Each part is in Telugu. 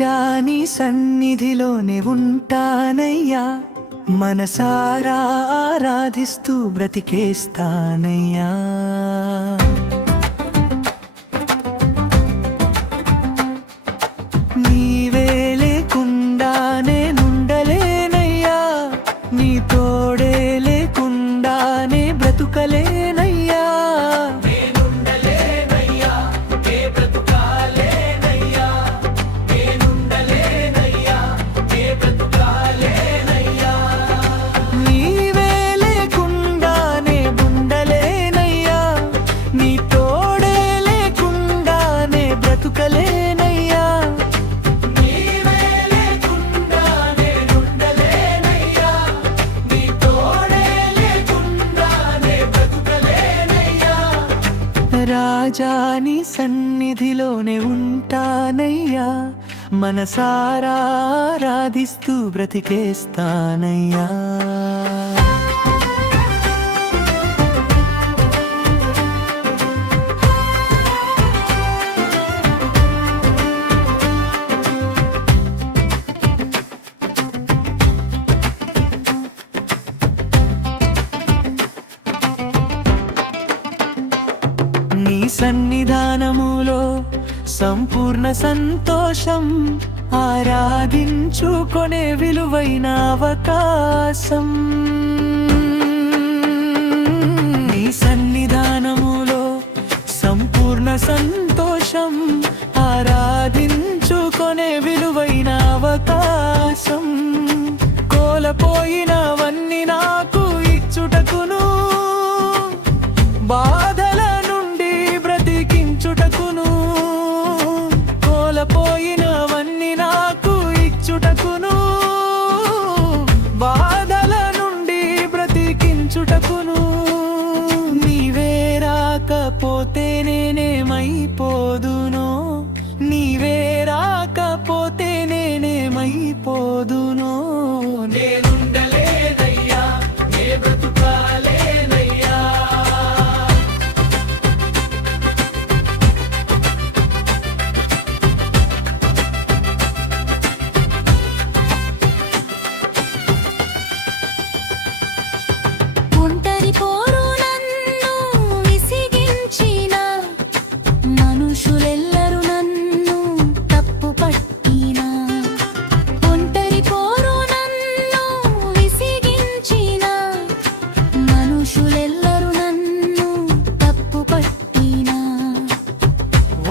రాజా నీ సన్నిధిలోనే ఉంటానయ్యా, మనసారా ఆరాధిస్తూ బ్రతికేస్తానయ్యా. నీవే లేకుండా నేనుండలేనయ్యా, నీ తోడే లేకుండా నే బ్రతుకలేనయ్యా. రాజా నీ సన్నిధిలోనే ఉంటానయ్యా, మనసారా ఆరాధిస్తూ బ్రతికేస్తానయ్యా. నీ సన్నిధానములో సంపూర్ణ సంతోషం, ఆరాధించుకొనే విలువైన అవకాశం. నీ సన్నిధానములో సంపూర్ణ సంతోషం, ఆరాధించుకొనే విలువైన అవకాశం. కోల్పోయినవన్నీ నాకు ఇచ్చుటకును, బాధల కోల్పోయినవన్నీ నాకు ఇచ్చుటకును, బాధల నుండి బ్రతికించుటకును. నీవే రాకపోతే నేనేమైపోదునో, నీవే రాకపోతే నేనేమైపోదునో. నేనుండలేనయ్యా, నే బ్రతుకాలేనయ్యా.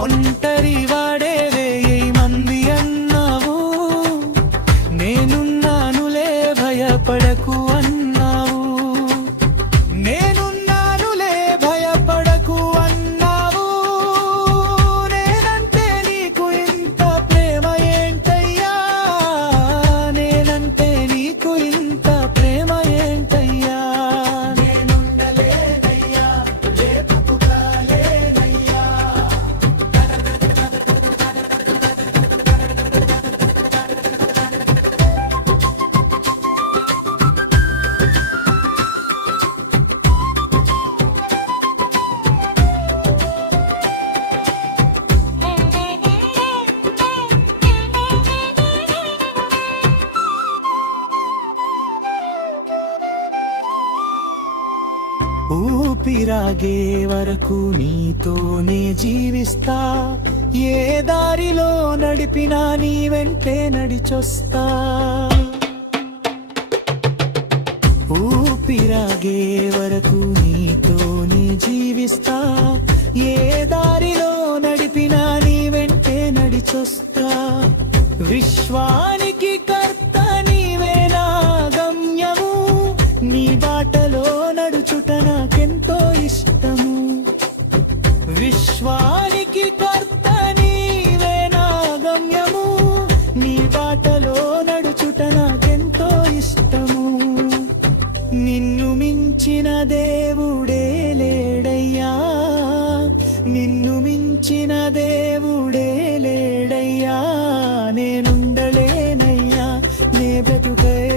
ఒంటరి వాడే 1000 మంది అన్నావు, నేనున్నానులే భయపడకు అన్నావు. నేనున్నానులే భయపడకు అన్నావు. నేనంటే నీకు ఇంత ప్రేమ ఏంటయ్యా, నేనంటే నీకు ఇంత ప్రేమ ఏంటయ్యా. నేనుండలేనయ్యా, లేపుగాలేనయ్యా. ఊపిరాగే వరకు నీతోనే జీవిస్తా, ఏ దారిలో నడిపినా నీ వెంటే నడిచొస్తా. ఊపిరాగే వరకు నీతోనే జీవిస్తా, ఏ దారిలో నడిపినా నీ వెంటే నడిచొస్తా. విశ్వానికి కర్త నీవే నా గమ్యము, నీ బాటలో నడుచుట నాకెంతో ఇష్టము. విశ్వానికి కర్త నీవే నా గమ్యము, నీ బాటలో నడుచుట నాకెంతో ఇష్టము. నిన్ను మించిన దేవుడే లేడయ్యా, నిన్ను మించిన దేవుడే లేడయ్యా. నేనుండలేనయ్యా, నే బ్రతుకై